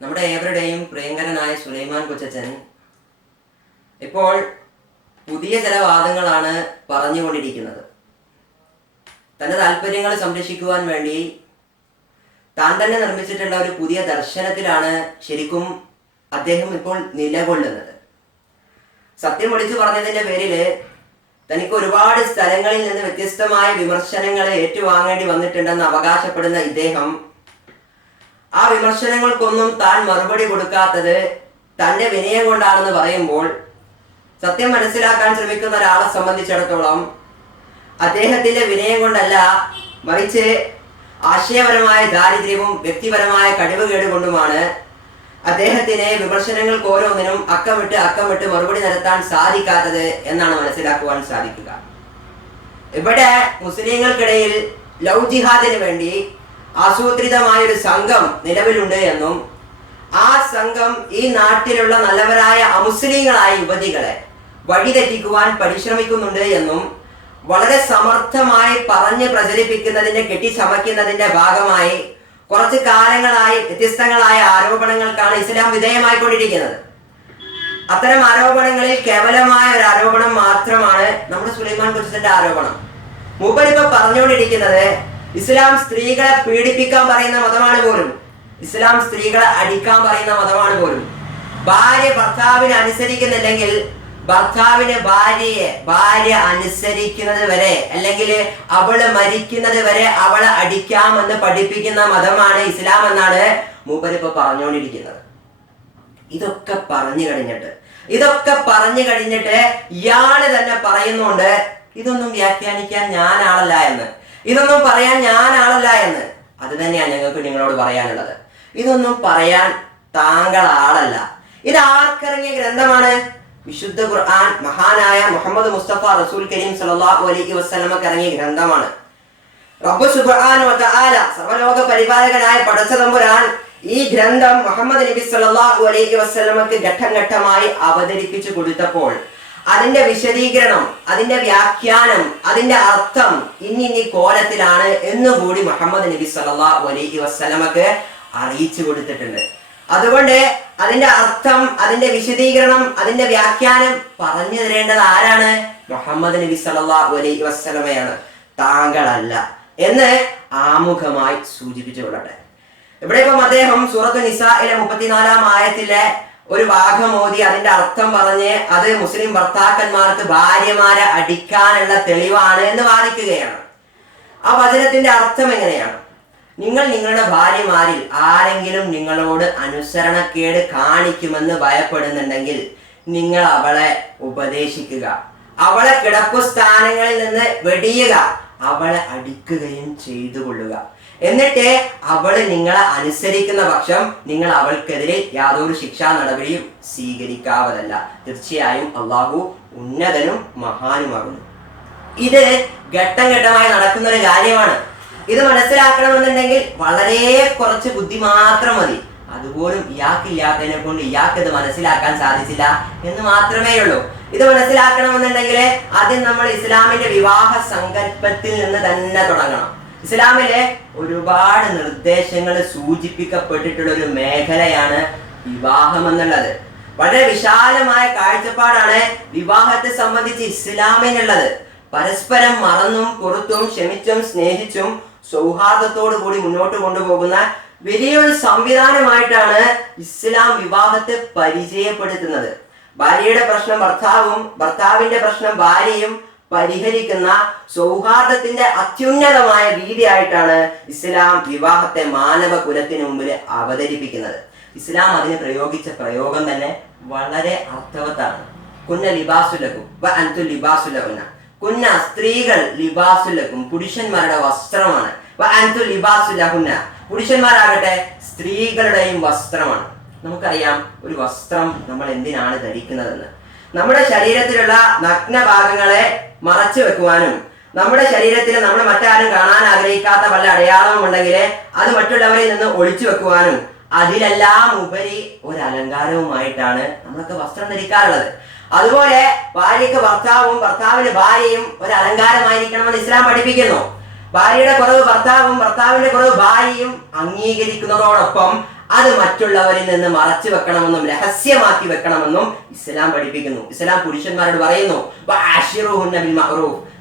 നമ്മുടെ ഏവരുടെയും പ്രിയങ്കരനായ സുലൈമാൻ കൊച്ചച്ചൻ ഇപ്പോൾ പുതിയ ചില വാദങ്ങളാണ് പറഞ്ഞുകൊണ്ടിരിക്കുന്നത്. തൻ്റെ താല്പര്യങ്ങൾ സംരക്ഷിക്കുവാൻ വേണ്ടി താൻ തന്നെ നിർമ്മിച്ചിട്ടുള്ള ഒരു പുതിയ ദർശനത്തിലാണ് ശരിക്കും അദ്ദേഹം ഇപ്പോൾ നിലകൊള്ളുന്നത്. സത്യം വിളിച്ചു പറഞ്ഞതിൻ്റെ പേരിൽ തനിക്ക് ഒരുപാട് സ്ഥലങ്ങളിൽ നിന്ന് വ്യത്യസ്തമായ വിമർശനങ്ങൾ ഏറ്റുവാങ്ങേണ്ടി വന്നിട്ടുണ്ടെന്ന് അവകാശപ്പെടുന്ന ഇദ്ദേഹം ആ വിമർശനങ്ങൾക്കൊന്നും താൻ മറുപടി കൊടുക്കാത്തത് തൻ്റെ വിനയം കൊണ്ടാണെന്ന് പറയുമ്പോൾ സത്യം മനസ്സിലാക്കാൻ ശ്രമിക്കുന്ന ഒരാളെ സംബന്ധിച്ചിടത്തോളം അദ്ദേഹത്തിൻ്റെ വിനയം കൊണ്ടല്ല, മറിച്ച് ആശയപരമായ ദാരിദ്ര്യവും വ്യക്തിപരമായ കഴിവുകേട് കൊണ്ടുമാണ് അദ്ദേഹത്തിന് വിമർശനങ്ങൾക്ക് ഓരോന്നിനും അക്കമിട്ട് മറുപടി നടത്താൻ സാധിക്കാത്തത് എന്നാണ് മനസ്സിലാക്കുവാൻ സാധിക്കുക. ഇവിടെ മുസ്ലിങ്ങൾക്കിടയിൽ ലവ് ജിഹാദിന് വേണ്ടി ആസൂത്രിതമായൊരു സംഘം നിലവിലുണ്ട് എന്നും ആ സംഘം ഈ നാട്ടിലുള്ള നല്ലവരായ അമുസ്ലിങ്ങളായ യുവതികളെ വഴിതെറ്റിക്കുവാൻ പരിശ്രമിക്കുന്നുണ്ട് എന്നും വളരെ സമർത്ഥമായി പറഞ്ഞ് പ്രചരിപ്പിക്കുന്നതിന്റെ കെട്ടിച്ചമയ്ക്കുന്നതിന്റെ ഭാഗമായി കുറച്ച് കാലങ്ങളായി വ്യത്യസ്തങ്ങളായ ആരോപണങ്ങൾക്കാണ് ഇസ്ലാം വിധേയമായിക്കൊണ്ടിരിക്കുന്നത്. അത്തരം ആരോപണങ്ങളിൽ കേവലമായ ഒരു ആരോപണം മാത്രമാണ് നമ്മുടെ സുലൈമാൻ കൊച്ചച്ചന്റെ ആരോപണം. മൂപ്പരിപ്പോ പറഞ്ഞുകൊണ്ടിരിക്കുന്നത് ഇസ്ലാം സ്ത്രീകളെ പീഡിപ്പിക്കാൻ പറയുന്ന മതമാണ് പോലും, ഇസ്ലാം സ്ത്രീകളെ അടിക്കാൻ പറയുന്ന മതമാണ് പോലും. ഭാര്യ ഭർത്താവിനെ അനുസരിക്കുന്നില്ലെങ്കിൽ ഭർത്താവിന് ഭാര്യ അനുസരിക്കുന്നത് വരെ, അല്ലെങ്കിൽ അവള് മരിക്കുന്നത് വരെ അവളെ അടിക്കാമെന്ന് പഠിപ്പിക്കുന്ന മതമാണ് ഇസ്ലാം എന്നാണ് മൂപ്പരിപ്പോ പറഞ്ഞുകൊണ്ടിരിക്കുന്നത്. ഇതൊക്കെ പറഞ്ഞു കഴിഞ്ഞിട്ട് ഇയാള് തന്നെ പറയുന്നുണ്ട് ഇതൊന്നും വ്യാഖ്യാനിക്കാൻ ഞാൻ ആളല്ല എന്ന്, ഇതൊന്നും പറയാൻ ഞാൻ ആളല്ല എന്ന്. അത് തന്നെയാണ് ഞങ്ങൾക്ക് നിങ്ങളോട് പറയാനുള്ളത്. ഇതൊന്നും പറയാൻ താങ്കൾ ആളല്ല. ഇത് ആർക്കിറങ്ങിയ ഗ്രന്ഥമാണ്? വിശുദ്ധ ഖുർആൻ മഹാനായ മുഹമ്മദ് മുസ്തഫ റസൂൽ കരീം സല്ലല്ലാഹു അലൈഹി വസല്ലമക്ക് ഇറങ്ങിയ ഗ്രന്ഥമാണ്. റബ്ബ് സുബ്ഹാനഹു വ തആല സർവലോക പരിപാലകനായ പടച്ചതമ്പുരാൻ ഈ ഗ്രന്ഥം മുഹമ്മദ് നബി സല്ലല്ലാഹു അലൈഹി വസല്ലമക്ക് ഘട്ടം ഘട്ടമായി അവതരിപ്പിച്ചു കൊടുത്തപ്പോൾ അതിന്റെ വിശദീകരണം, അതിന്റെ വ്യാഖ്യാനം, അതിന്റെ അർത്ഥം ഇന്നിന്നി കോലത്തിലാണ് എന്നുകൂടി മുഹമ്മദ് നബി സല്ലല്ലാഹു അലൈഹി വസല്ലമക്ക് അറിയിച്ചു കൊടുത്തിട്ടുണ്ട്. അതുകൊണ്ട് അതിന്റെ അർത്ഥം, അതിന്റെ വിശദീകരണം, അതിന്റെ വ്യാഖ്യാനം പറഞ്ഞു തരേണ്ടത് ആരാണ്? മുഹമ്മദ് നബി സല്ലല്ലാഹു അലൈഹി വസല്ലമയാണ്, താങ്കളല്ല എന്ന് ആമുഖമായി സൂചിപ്പിച്ചു കൊള്ളട്ടെ. ഇവിടെ ഇപ്പം അദ്ദേഹം സൂറത്തു നിസായിലെ 34-ാം ആയത്തിലെ ഒരു ഭാഗം ഓതി അതിന്റെ അർത്ഥം പറഞ്ഞ് അത് മുസ്ലിം ഭർത്താക്കന്മാർക്ക് ഭാര്യമാരെ അടിക്കാനുള്ള തെളിവാണ് എന്ന് വാദിക്കുകയാണ്. ആ വചനത്തിന്റെ അർത്ഥം എങ്ങനെയാണ്? നിങ്ങൾ നിങ്ങളുടെ ഭാര്യമാരിൽ ആരെങ്കിലും നിങ്ങളോട് അനുസരണക്കേട് കാണിക്കുമെന്ന് ഭയപ്പെടുന്നുണ്ടെങ്കിൽ നിങ്ങൾ അവളെ ഉപദേശിക്കുക, അവളെ കിടപ്പുസ്ഥാനങ്ങളിൽ നിന്ന് വെടിയുക, അവളെ അടിക്കുകയും ചെയ്തു കൊള്ളുക. എന്നിട്ട് അവള് നിങ്ങളെ അനുസരിക്കുന്ന പക്ഷം നിങ്ങൾ അവൾക്കെതിരെ യാതൊരു ശിക്ഷാ നടപടിയും സ്വീകരിക്കാവതല്ല. തീർച്ചയായും അള്ളാഹു ഉന്നതനും മഹാനുമാകുന്നു. ഇത് ഘട്ടം ഘട്ടമായി നടക്കുന്ന ഒരു കാര്യമാണ്. ഇത് മനസ്സിലാക്കണമെന്നുണ്ടെങ്കിൽ വളരെ കുറച്ച് ബുദ്ധി മാത്രം മതി. അതുപോലും ഇയാൾക്കില്ലാത്തതിനെ കൊണ്ട് ഇയാൾക്ക് ഇത് മനസ്സിലാക്കാൻ സാധിച്ചില്ല എന്ന് മാത്രമേ ഉള്ളൂ. ഇത് മനസ്സിലാക്കണമെന്നുണ്ടെങ്കിൽ ആദ്യം നമ്മൾ ഇസ്ലാമിന്റെ വിവാഹ സങ്കല്പത്തിൽ നിന്ന് തന്നെ തുടങ്ങണം. ഇസ്ലാമിലെ ഒരുപാട് നിർദ്ദേശങ്ങൾ സൂചിപ്പിക്കപ്പെട്ടിട്ടുള്ള ഒരു മേഖലയാണ് വിവാഹം എന്നുള്ളത്. വളരെ വിശാലമായ കാഴ്ചപ്പാടാണ് വിവാഹത്തെ സംബന്ധിച്ച് ഇസ്ലാമിനുള്ളത്. പരസ്പരം മറന്നും പുറത്തും ക്ഷമിച്ചും സ്നേഹിച്ചും സൗഹാർദ്ദത്തോടു കൂടി മുന്നോട്ട് കൊണ്ടുപോകുന്ന വലിയൊരു സംവിധാനമായിട്ടാണ് ഇസ്ലാം വിവാഹത്തെ പരിചയപ്പെടുത്തുന്നത്. ഭാര്യയുടെ പ്രശ്നം ഭർത്താവും ഭർത്താവിന്റെ പ്രശ്നം ഭാര്യയും പരിഹരിക്കുന്ന സൗഹാർദ്ദത്തിന്റെ അത്യുന്നതമായ രീതിയായിട്ടാണ് ഇസ്ലാം വിവാഹത്തെ മാനവ കുലത്തിന് മുമ്പിൽ അവതരിപ്പിക്കുന്നത്. ഇസ്ലാം അതിന് പ്രയോഗിച്ച പ്രയോഗം തന്നെ വളരെ അർത്ഥവത്താണ്. കുന്ന ലിബാസുലക്കും വ അൻതു ലിബാസുലകുന്ന. കുന്ന സ്ത്രീകൾ ലിബാസുലക്കും പുരുഷന്മാരുടെ വസ്ത്രമാണ്. വ അൻതു ലിബാസുലഹുന്ന പുരുഷന്മാരാകട്ടെ സ്ത്രീകളുടെയും വസ്ത്രമാണ്. നമുക്കറിയാം ഒരു വസ്ത്രം നമ്മൾ എന്തിനാണ് ധരിക്കുന്നതെന്ന്. നമ്മുടെ ശരീരത്തിലുള്ള നഗ്നഭാഗങ്ങളെ മറച്ചു വെക്കുവാനും നമ്മുടെ ശരീരത്തിൽ നമ്മൾ മറ്റാരും കാണാൻ ആഗ്രഹിക്കാത്ത വല്ല അടയാളവും ഉണ്ടെങ്കിൽ അത് മറ്റുള്ളവരിൽ നിന്ന് ഒളിച്ചു വെക്കുവാനും അതിലെല്ലാം ഉപരി ഒരു അലങ്കാരവുമായിട്ടാണ് നമ്മളൊക്കെ വസ്ത്രം ധരിക്കാറുള്ളത്. അതുപോലെ ഭാര്യയ്ക്ക് ഭർത്താവും ഭർത്താവിന് ഭാര്യയും ഒരു അലങ്കാരമായിരിക്കണമെന്ന് ഇസ്ലാം പഠിപ്പിക്കുന്നു. ഭാര്യയുടെ കുറവ് ഭർത്താവും ഭർത്താവിന്റെ കുറവ് ഭാര്യയും അംഗീകരിക്കുന്നതോടൊപ്പം അത് മറ്റുള്ളവരിൽ നിന്ന് മറച്ചു വെക്കണമെന്നും രഹസ്യമാക്കി വെക്കണമെന്നും ഇസ്ലാം പഠിപ്പിക്കുന്നു. ഇസ്ലാം പുരുഷന്മാരോട് പറയുന്നു,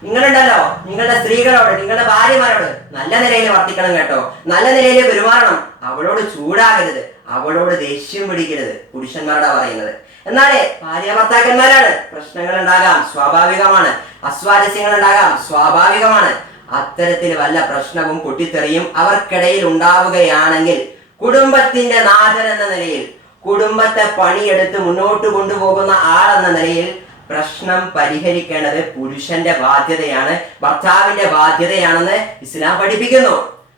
നിങ്ങളുണ്ടല്ലോ നിങ്ങളുടെ സ്ത്രീകളോട്, നിങ്ങളുടെ ഭാര്യമാരോട് നല്ല നിലയിൽ വർത്തിക്കണം കേട്ടോ, നല്ല നിലയിൽ പെരുമാറണം, അവളോട് ചൂടാകരുത്, അവളോട് ദേഷ്യം പിടിക്കരുത്, പുരുഷന്മാരോടാ പറയുന്നത്. എന്നാലേ ഭാര്യ ഭർത്താക്കന്മാരാണ്, പ്രശ്നങ്ങൾ ഉണ്ടാകാം, സ്വാഭാവികമാണ്, അസ്വാരസ്യങ്ങൾ ഉണ്ടാകാം, സ്വാഭാവികമാണ്. അത്തരത്തിൽ വല്ല പ്രശ്നവും പൊട്ടിത്തെറിയും അവർക്കിടയിൽ ഉണ്ടാവുകയാണെങ്കിൽ കുടുംബത്തിന്റെ നാഥൻ എന്ന നിലയിൽ, കുടുംബത്തെ പണിയെടുത്ത് മുന്നോട്ട് കൊണ്ടുപോകുന്ന ആളെന്ന നിലയിൽ പ്രശ്നം പരിഹരിക്കേണ്ടത് പുരുഷന്റെ ബാധ്യതയാണ്, ഭർത്താവിന്റെ ബാധ്യതയാണെന്ന് ഇസ്ലാം പഠിപ്പിക്കുന്നു.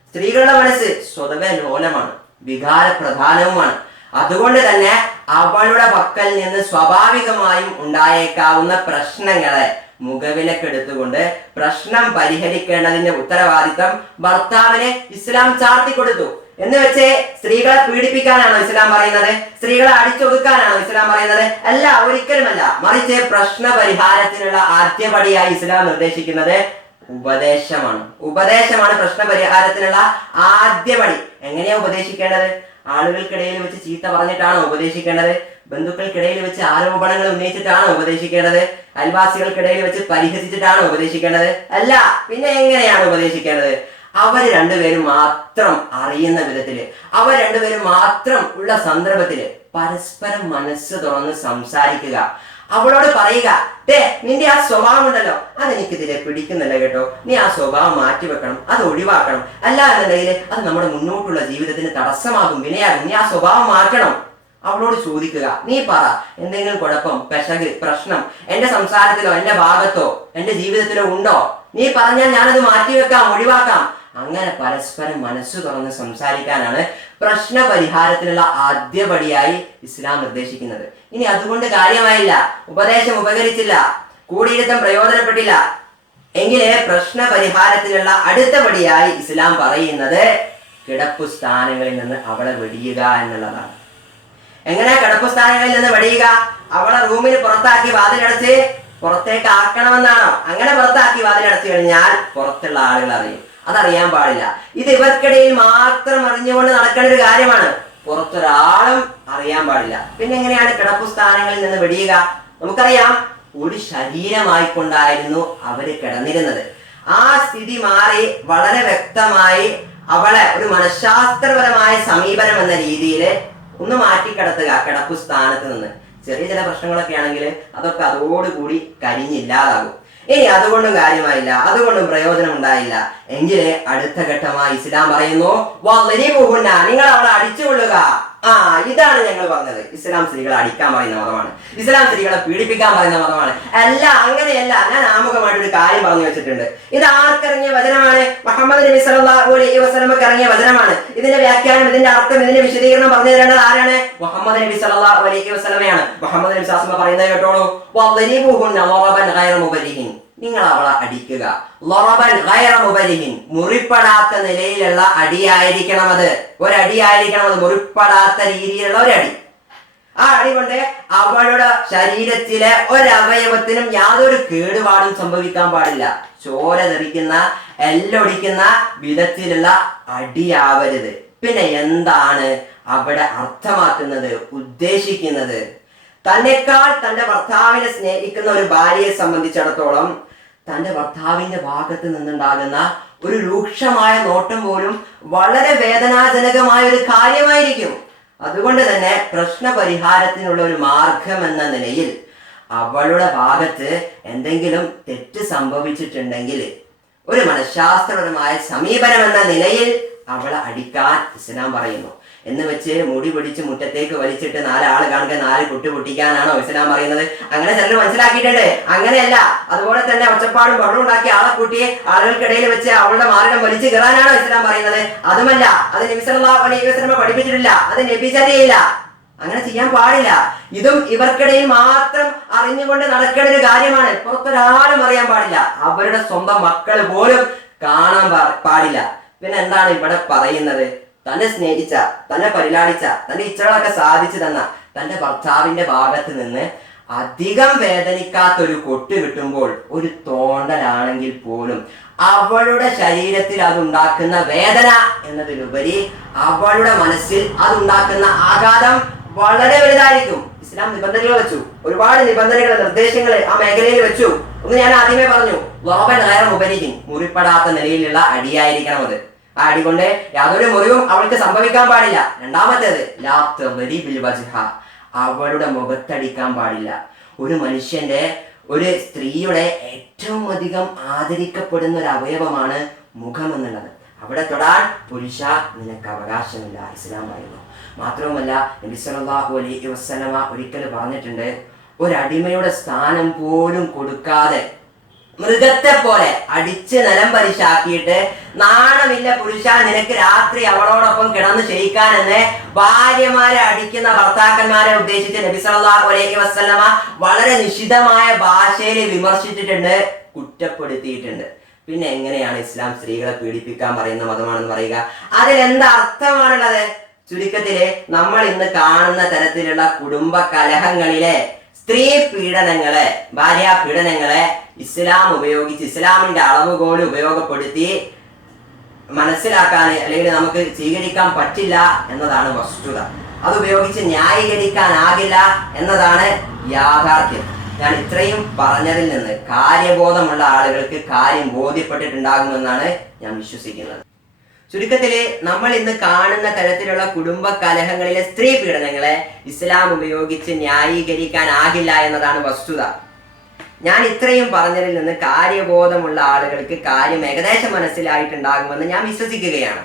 സ്ത്രീകളുടെ മനസ്സ് സ്വതവേ ലോലമാണ്, വികാരപ്രധാനവുമാണ്. അതുകൊണ്ട് തന്നെ അവളുടെ പക്കൽ നിന്ന് സ്വാഭാവികമായും ഉണ്ടായേക്കാവുന്ന പ്രശ്നങ്ങളെ മുഖവിലക്കെടുത്തുകൊണ്ട് പ്രശ്നം പരിഹരിക്കേണ്ടതിന്റെ ഉത്തരവാദിത്തം ഭർത്താവിനെ ഇസ്ലാം ചാർത്തി കൊടുത്തു. എന്ന് വെച്ച് സ്ത്രീകളെ പീഡിപ്പിക്കാനാണോ ഇസ്ലാം പറയുന്നത്? സ്ത്രീകളെ അടിച്ചൊതുക്കാനാണോ ഇസ്ലാം പറയുന്നത്? അല്ല, ഒരിക്കലുമല്ല. മറിച്ച് പ്രശ്ന പരിഹാരത്തിനുള്ള ആദ്യപടിയായി ഇസ്ലാം നിർദ്ദേശിക്കുന്നത് ഉപദേശമാണ്. ഉപദേശമാണ് പ്രശ്ന പരിഹാരത്തിനുള്ള ആദ്യപടി. എങ്ങനെയാ ഉപദേശിക്കേണ്ടത്? ആളുകൾക്കിടയിൽ വെച്ച് ചീത്ത പറഞ്ഞിട്ടാണോ ഉപദേശിക്കേണ്ടത്? ബന്ധുക്കൾക്കിടയിൽ വെച്ച് ആരോപണങ്ങൾ ഉന്നയിച്ചിട്ടാണോ ഉപദേശിക്കേണ്ടത്? അയൽവാസികൾക്കിടയിൽ വെച്ച് പരിഹസിച്ചിട്ടാണോ ഉപദേശിക്കേണ്ടത്? അല്ല, പിന്നെ എങ്ങനെയാണ് ഉപദേശിക്കേണ്ടത്? അവർ രണ്ടുപേരും മാത്രം അറിയുന്ന വിധത്തില്, അവർ രണ്ടുപേരും മാത്രം ഉള്ള സന്ദർഭത്തില് പരസ്പരം മനസ്സ് തുറന്ന് സംസാരിക്കുക. അവളോട് പറയുക, നിന്റെ ആ സ്വഭാവം ഉണ്ടല്ലോ, അതെനിക്കിതിരെ പിടിക്കുന്നില്ല കേട്ടോ, നീ ആ സ്വഭാവം മാറ്റിവെക്കണം, അത് ഒഴിവാക്കണം, അല്ല എന്നുണ്ടെങ്കിൽ അത് നമ്മുടെ മുന്നോട്ടുള്ള ജീവിതത്തിന് തടസ്സമാകും, വിനയാകും, നീ ആ സ്വഭാവം മാറ്റണം. അവളോട് ചോദിക്കുക, നീ പറ, എന്തെങ്കിലും കുഴപ്പം, പെശക്, പ്രശ്നം എന്റെ സംസാരത്തിലോ എന്റെ ഭാഗത്തോ എന്റെ ജീവിതത്തിലോ ഉണ്ടോ? നീ പറഞ്ഞാൽ ഞാനത് മാറ്റിവെക്കാം, ഒഴിവാക്കാം. അങ്ങനെ പരസ്പരം മനസ്സു തുറന്ന് സംസാരിക്കാനാണ് പ്രശ്ന പരിഹാരത്തിനുള്ള ആദ്യപടിയായി ഇസ്ലാം നിർദ്ദേശിക്കുന്നത്. ഇനി അതുകൊണ്ട് കാര്യമായില്ല, ഉപദേശം ഉപകരിച്ചില്ല, കൂടിയിരുത്തം പ്രയോജനപ്പെട്ടില്ല എങ്കിലേ പ്രശ്ന പരിഹാരത്തിനുള്ള അടുത്ത പടിയായി ഇസ്ലാം പറയുന്നത് കിടപ്പു സ്ഥാനങ്ങളിൽ നിന്ന് അവളെ വെടിയുക എന്നുള്ളതാണ്. എങ്ങനെ കിടപ്പു സ്ഥാനങ്ങളിൽ നിന്ന് വെടിയുക? അവളെ റൂമിന് പുറത്താക്കി വാതിലടച്ച് പുറത്തേക്ക് ആക്കണമെന്നാണോ? അങ്ങനെ പുറത്താക്കി വാതിലടച്ചു കഴിഞ്ഞാൽ പുറത്തുള്ള ആളുകൾ അറിയും, അതറിയാൻ പാടില്ല. ഇത് ഇവർക്കിടയിൽ മാത്രം അറിഞ്ഞുകൊണ്ട് നടക്കേണ്ട ഒരു കാര്യമാണ്, പുറത്തൊരാളും അറിയാൻ പാടില്ല. പിന്നെ എങ്ങനെയാണ് കിടപ്പു സ്ഥാനങ്ങളിൽ നിന്ന് വെടിയുക? നമുക്കറിയാം, ഒരു ശരീരമായിക്കൊണ്ടായിരുന്നു അവര് കിടന്നിരുന്നത്. ആ സ്ഥിതി മാറി വളരെ വ്യക്തമായി അവളെ ഒരു മനഃശാസ്ത്രപരമായ സമീപനം എന്ന രീതിയിൽ ഒന്ന് മാറ്റിക്കിടത്തുക കിടപ്പു സ്ഥാനത്ത് നിന്ന്. ചെറിയ ചില പ്രശ്നങ്ങളൊക്കെ ആണെങ്കിൽ അതൊക്കെ അതോടുകൂടി കരിഞ്ഞില്ലാതാകും. ഇനി അതുകൊണ്ടും കാര്യമായില്ല, അതുകൊണ്ടും പ്രയോജനം ഉണ്ടായില്ല എങ്കിലേ അടുത്ത ഘട്ടമായി ഇസ്ലാം പറയുന്നു, നിങ്ങൾ അവളെ അടിച്ചുകൊള്ളുക. ഇതാണ് ഞങ്ങൾ പറഞ്ഞത്. ഇസ്ലാം സ്ത്രീകളെ അടിക്കാൻ പറയുന്ന മതമാണ്, ഇസ്ലാം സ്ത്രീകളെ പീഡിപ്പിക്കാൻ പറയുന്ന മതമാണ്. അല്ല, അങ്ങനെയല്ല. ഞാൻ ആമുഖമായിട്ടൊരു കാര്യം പറഞ്ഞു വെച്ചിട്ടുണ്ട്. ഇത് ആർക്കിറങ്ങിയ വചനമാണ്? മുഹമ്മദ് നബി സല്ലല്ലാഹു അലൈഹി വസല്ലമക്ക് ഇറങ്ങിയ വചനമാണ്. ഇതിന്റെ വ്യാഖ്യാനം, ഇതിന്റെ അർത്ഥം, ഇതിന്റെ വിശദീകരണം പറഞ്ഞു തരേണ്ടത് ആരാണ്? മുഹമ്മദ് നബി സല്ലല്ലാഹു അലൈഹി വസല്ലമയാണ്. മുഹമ്മദ് നബി സല്ലല്ലാഹു അലൈഹി വസല്ലം പറയുന്നത് കേട്ടോളൂ, നിങ്ങൾ അവളെ അടിക്കുക. മുറിപ്പെടാത്ത നിലയിലുള്ള അടിയായിരിക്കണം അത്. ഒരടിയായിരിക്കണം അത്, മുറിപ്പെടാത്ത രീതിയിലുള്ള ഒരടി. ആ അടി കൊണ്ട് അവളുടെ ശരീരത്തിലെ ഒരവയവത്തിനും യാതൊരു കേടുപാടും സംഭവിക്കാൻ പാടില്ല. ചോര തെറിക്കുന്ന, എല്ലൊടിക്കുന്ന വിധത്തിലുള്ള അടിയാവരുത്. പിന്നെ എന്താണ് അവിടെ അർത്ഥമാക്കുന്നത്, ഉദ്ദേശിക്കുന്നത്? തന്നെക്കാൾ തന്റെ ഭർത്താവിനെ സ്നേഹിക്കുന്ന ഒരു ഭാര്യയെ സംബന്ധിച്ചിടത്തോളം തന്റെ ഭർത്താവിന്റെ ഭാഗത്ത് നിന്നുണ്ടാകുന്ന ഒരു രൂക്ഷമായ നോട്ടം പോലും വളരെ വേദനാജനകമായ ഒരു കാര്യമായിരിക്കും. അതുകൊണ്ട് തന്നെ പ്രശ്ന പരിഹാരത്തിനുള്ള ഒരു മാർഗം എന്ന നിലയിൽ അവളുടെ ഭാഗത്ത് എന്തെങ്കിലും തെറ്റ് സംഭവിച്ചിട്ടുണ്ടെങ്കിൽ ഒരു മനഃശാസ്ത്രപരമായ സമീപനം എന്ന നിലയിൽ അവളെ അടിക്കാൻ ഇസ്ലാം പറയുന്നു. എന്ന് വെച്ച് മുടി പിടിച്ച് മുറ്റത്തേക്ക് വലിച്ചിട്ട് 4 ആള് കാണുക 4 കുട്ടി പൊട്ടിക്കാനാണോ ഇസ്ലാം പറയുന്നത്? അങ്ങനെ ചിലർ മനസ്സിലാക്കിയിട്ടുണ്ട്. അങ്ങനെയല്ല. അതുപോലെ തന്നെ ഒച്ചപ്പാടും ബഹളവും ഉണ്ടാക്കി ആളെ കൂട്ടി ആളുകൾക്കിടയിൽ വെച്ച് അവളുടെ മാർഗം വലിച്ചു കയറാനാണോ ഇസ്ലാം പറയുന്നത്? അതുമല്ല. അത് നബി സല്ലല്ലാഹു അലൈഹി വസല്ലം പഠിപ്പിച്ചിട്ടില്ല, അത് നബിചര്യയില്ല. അങ്ങനെ ചെയ്യാൻ പാടില്ല. ഇതും ഇവർക്കിടയിൽ മാത്രം അറിഞ്ഞുകൊണ്ട് നടക്കേണ്ട ഒരു കാര്യമാണ്. പുറത്തൊരാളും അറിയാൻ പാടില്ല, അവരുടെ സ്വന്തം മക്കൾ പോലും കാണാൻ പാടില്ല. പിന്നെ എന്താണ് ഇവിടെ പറയുന്നത്? തന്നെ സ്നേഹിച്ച, തന്നെ പരിലാളിച്ച, തന്റെ ഇച്ഛകളൊക്കെ സാധിച്ചു തന്ന തന്റെ ഭർത്താവിന്റെ ഭാഗത്ത് നിന്ന് അധികം വേദനിക്കാത്തൊരു കൊട്ട് കിട്ടുമ്പോൾ ഒരു തോണ്ടലാണെങ്കിൽ പോലും അവളുടെ ശരീരത്തിൽ അതുണ്ടാക്കുന്ന വേദന എന്നതിലുപരി അവളുടെ മനസ്സിൽ അതുണ്ടാക്കുന്ന ആഘാതം വളരെ വലുതായിരിക്കും. ഇസ്ലാം നിബന്ധനകൾ വെച്ചു, ഒരുപാട് നിബന്ധനകൾ, നിർദ്ദേശങ്ങൾ ആ മേഖലയിൽ വെച്ചു. ഒന്ന് ഞാൻ ആദ്യമേ പറഞ്ഞു, മുറിപ്പെടാത്ത നിലയിലുള്ള അടിയായിരിക്കണം അത്. ആ അടി കൊണ്ട് യാതൊരു മുറിവും അവൾക്ക് സംഭവിക്കാൻ പാടില്ല. രണ്ടാമത്തേത് അവളുടെ മുഖത്തടിക്കാൻ പാടില്ല. ഒരു മനുഷ്യന്റെ, ഒരു സ്ത്രീയുടെ ഏറ്റവും അധികം ആദരിക്കപ്പെടുന്ന ഒരു അവയവമാണ് മുഖം എന്നുള്ളത്. അവിടെ തൊടാൻ പുരുഷ നിനക്ക് അവകാശമില്ല, ഇസ്ലാം പറയുന്നു. മാത്രവുമല്ല, നബി സല്ലല്ലാഹു അലൈഹി വസല്ലമ ഒരിക്കൽ പറഞ്ഞിട്ടുണ്ട്, ഒരടിമയുടെ സ്ഥാനം പോലും കൊടുക്കാതെ മൃഗത്തെ പോലെ അടിച്ച് നിലം പരിശാക്കിയിട്ട് നാണമില്ല പുരുഷ നിനക്ക് രാത്രി അവളോടൊപ്പം കിടന്ന് ശയിക്കാനെന്ന് ഭാര്യമാരെ അടിക്കുന്ന ഭർത്താക്കന്മാരെ ഉദ്ദേശിച്ച് നബി സല്ലല്ലാഹു അലൈഹി വസല്ലമ വളരെ നിശിതമായ ഭാഷയിൽ വിമർശിച്ചിട്ടുണ്ട്, കുറ്റപ്പെടുത്തിയിട്ടുണ്ട്. പിന്നെ എങ്ങനെയാണ് ഇസ്ലാം സ്ത്രീകളെ പീഡിപ്പിക്കാൻ പറയുന്ന മതമാണെന്ന് പറയുക? അതിൽ എന്താ അർത്ഥമാണുള്ളത്? ചുരുക്കത്തില് നമ്മൾ ഇന്ന് കാണുന്ന തരത്തിലുള്ള കുടുംബ കലഹങ്ങളിലെ സ്ത്രീ പീഡനങ്ങളെ, ഭാര്യ പീഡനങ്ങളെ ഇസ്ലാം ഉപയോഗിച്ച്, ഇസ്ലാമിന്റെ അളവുകോൽ ഉപയോഗപ്പെടുത്തി മനസ്സിലാക്കാൻ അല്ലെങ്കിൽ നമുക്ക് സ്വീകരിക്കാൻ പറ്റില്ല എന്നതാണ് വസ്തുത. അത് ഉപയോഗിച്ച് ന്യായീകരിക്കാനാകില്ല എന്നതാണ് യാഥാർത്ഥ്യം. ഞാൻ ഇത്രയും പറഞ്ഞതിൽ നിന്ന് കാര്യബോധമുള്ള ആളുകൾക്ക് കാര്യം ബോധ്യപ്പെട്ടിട്ടുണ്ടാകുമെന്നാണ് ഞാൻ വിശ്വസിക്കുന്നത്. ചുരുക്കത്തില് നമ്മൾ ഇന്ന് കാണുന്ന തരത്തിലുള്ള കുടുംബ കലഹങ്ങളിലെ സ്ത്രീ പീഡനങ്ങളെ ഇസ്ലാം ഉപയോഗിച്ച് ന്യായീകരിക്കാനാകില്ല എന്നതാണ് വസ്തുത. ഞാൻ ഇത്രയും പറഞ്ഞതിൽ നിന്ന് കാര്യബോധമുള്ള ആളുകൾക്ക് കാര്യം ഏകദേശം മനസ്സിലായിട്ടുണ്ടാകുമെന്ന് ഞാൻ വിശ്വസിക്കുകയാണ്.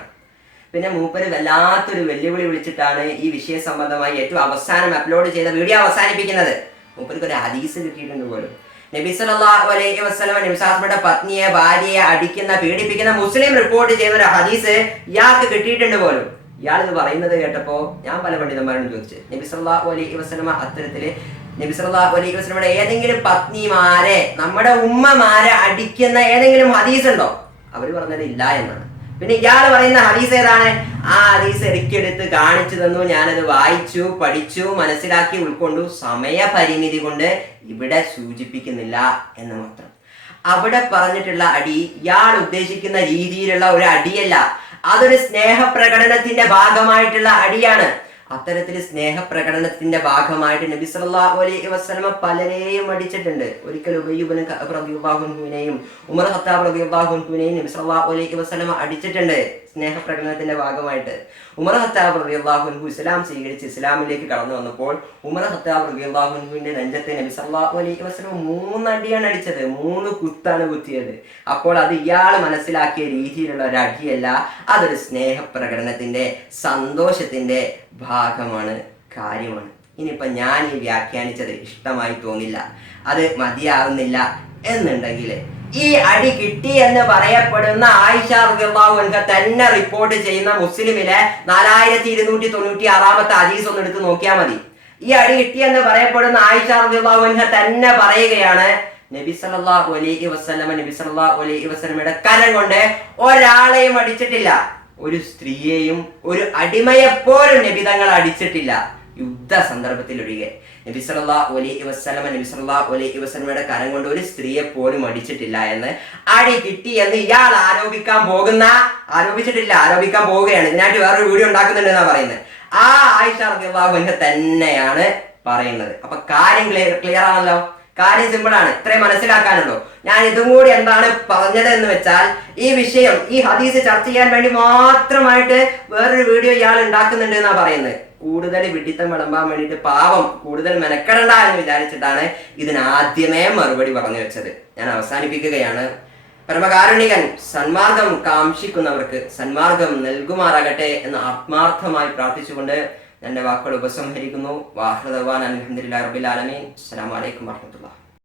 പിന്നെ മൂപ്പര് വല്ലാത്തൊരു വെല്ലുവിളി വിളിച്ചിട്ടാണ് ഈ വിഷയ സംബന്ധമായി ഏറ്റവും അവസാനം അപ്ലോഡ് ചെയ്ത വീഡിയോ അവസാനിപ്പിക്കുന്നത്. മൂപ്പർക്ക് ഒരു ഹദീസ് കിട്ടിയിട്ടുണ്ട് പോലും. നബി സല്ലല്ലാഹു അലൈഹി വസല്ലം നബിയുടെ പത്നിയെ, ഭാര്യയെ അടിക്കുന്ന, പീഡിപ്പിക്കുന്ന മുസ്ലിം റിപ്പോർട്ട് ചെയ്യുന്ന ഒരു ഹദീസ് ഇയാൾക്ക് കിട്ടിയിട്ടുണ്ട് പോലും. ഇയാൾ ഇത് പറയുന്നത് കേട്ടപ്പോ ഞാൻ പല പണ്ഡിതന്മാരോടും ചോദിച്ചു, നബി സല്ലല്ലാഹു അലൈഹി വസല്ലം അത്തരത്തില് നബി സല്ലല്ലാഹു അലൈഹി വസല്ലമയുടെ ഏതെങ്കിലും പത്നിമാരെ, നമ്മുടെ ഉമ്മമാരെ അടിക്കുന്ന ഏതെങ്കിലും ഹദീസ് ഉണ്ടോ? അവര് പറഞ്ഞത് ഇല്ല എന്നാണ്. പിന്നെ ഇയാൾ പറയുന്ന ഹദീസ് ഏതാണ്? ആ ഹദീസ് ഇടയ്ക്കെടുത്ത് കാണിച്ചു തന്നു, ഞാനത് വായിച്ചു, പഠിച്ചു, മനസ്സിലാക്കി, ഉൾക്കൊണ്ടു. സമയപരിമിതി കൊണ്ട് ഇവിടെ സൂചിപ്പിക്കുന്നില്ല എന്ന് മാത്രം. അവിടെ പറഞ്ഞിട്ടുള്ള അടി ഇയാൾ ഉദ്ദേശിക്കുന്ന രീതിയിലുള്ള ഒരു അടിയല്ല, അതൊരു സ്നേഹപ്രകടനത്തിന്റെ ഭാഗമായിട്ടുള്ള അടിയാണ്. അത്തരത്തിൽ സ്നേഹപ്രകടനത്തിന്റെ ഭാഗമായിട്ട് നബി സല്ലല്ലാഹു അലൈഹി വസല്ലമ പലരെയും അടിച്ചിട്ടുണ്ട്. ഒരിക്കൽ ഉബയ്യ് ഇബ്നു കഅബ് റളിയല്ലാഹു അൻഹുവിനെയും ഉമർ ഖത്താബ് റളിയല്ലാഹു അൻഹുവിനെയും നബി സല്ലല്ലാഹു അലൈഹി വസല്ലമ അടിച്ചിട്ടുണ്ട് സ്നേഹപ്രകടനത്തിന്റെ ഭാഗമായിട്ട്. ഉമർ ഖത്താബ് റളിയല്ലാഹു അൻഹു ഇസ്ലാം സ്വീകരിച്ച് ഇസ്ലാമിലേക്ക് കടന്നു വന്നപ്പോൾ ഉമർ ഖത്താബ് റളിയല്ലാഹു അൻഹുവിന്റെ നെഞ്ചത്തെ നബി സല്ലല്ലാഹു അലൈഹി വസല്ലമ 3 അടിയാണ് അടിച്ചത്, 3 കുത്താണ് കുത്തിയത്. അപ്പോൾ അത് ഇയാൾ മനസ്സിലാക്കിയ രീതിയിലുള്ള ഒരു അടിയല്ല, അതൊരു സ്നേഹപ്രകടനത്തിന്റെ, സന്തോഷത്തിന്റെ ഭാഗമാണ്, കാര്യമാണ്. ഇനിയിപ്പൊ ഞാൻ ഈ വ്യാഖ്യാനിച്ചത് ഇഷ്ടമായി തോന്നില്ല, അത് മതിയാവുന്നില്ല എന്നുണ്ടെങ്കിൽ ഈ അടി കിട്ടി എന്ന് പറയപ്പെടുന്ന ആയിഷ റളിയല്ലാഹു അൻഹ തന്നെ റിപ്പോർട്ട് ചെയ്യുന്ന മുസ്ലിമിലെ 4296 ഹദീസ് ഒന്ന് എടുത്ത് നോക്കിയാൽ മതി. ഈ അടി കിട്ടി എന്ന് പറയപ്പെടുന്ന ആയിഷ റളിയല്ലാഹു അൻഹ തന്നെ പറയുകയാണ്, നബി സല്ലല്ലാഹു അലൈഹി വസല്ലമ നബി സല്ലല്ലാഹു അലൈഹി വസല്ലമയുടെ കരം കൊണ്ട് ഒരാളെയും അടിച്ചിട്ടില്ല, ഒരു സ്ത്രീയെയും ഒരു അടിമയെപ്പോലും നബി തങ്ങൾ അടിച്ചിട്ടില്ല, യുദ്ധ സന്ദർഭത്തിൽ ഒഴികെ. നബി സല്ലല്ലാഹു അലൈഹി വസല്ലമയുടെ കരം കൊണ്ട് ഒരു സ്ത്രീയെ പോലും അടിച്ചിട്ടില്ല എന്ന്, അടി കിട്ടി എന്ന് ഇയാൾ ആരോപിക്കാൻ പോവുകയാണ്. ഇതിനായിട്ട് വേറൊരു വീഡിയോ ഉണ്ടാക്കുന്നുണ്ട് എന്നാ പറയുന്നത്. ആ ആയിഷ റളിയല്ലാഹു അൻഹ തന്നെയാണ് പറയുന്നത്. അപ്പൊ കാര്യം ക്ലിയർ ആണല്ലോ, കാര്യം സിമ്പിൾ ആണ്, ഇത്രയും മനസ്സിലാക്കാനുള്ളൂ. ഞാൻ ഇതും കൂടി എന്താണ് പറഞ്ഞത് എന്ന് വെച്ചാൽ, ഈ വിഷയം, ഈ ഹദീസ് ചർച്ച ചെയ്യാൻ വേണ്ടി മാത്രമായിട്ട് വേറൊരു വീഡിയോ ഇയാൾ ഉണ്ടാക്കുന്നുണ്ട് എന്നാ പറയുന്നത്. കൂടുതൽ വിഡിത്തം വിളമ്പാൻ വേണ്ടിയിട്ട് പാവം കൂടുതൽ മെനക്കെടണ്ട എന്ന് വിചാരിച്ചിട്ടാണ് ഇതിനാദ്യമേ മറുപടി പറഞ്ഞു വെച്ചത്. ഞാൻ അവസാനിപ്പിക്കുകയാണ്. പരമകാരുണികൻ സന്മാർഗം കാംക്ഷിക്കുന്നവർക്ക് സന്മാർഗം നൽകുമാറാകട്ടെ എന്ന് ആത്മാർത്ഥമായി പ്രാർത്ഥിച്ചുകൊണ്ട് എന്റെ വാക്കുകൾ ഉപസംഹരിക്കുന്നു. വാഹൃദവാൻ അൽഹംദുലില്ലാഹി റബ്ബിൽ ആലമീൻ. അസ്സലാമു അലൈക്കും വറഹ്മത്തുള്ളാഹി.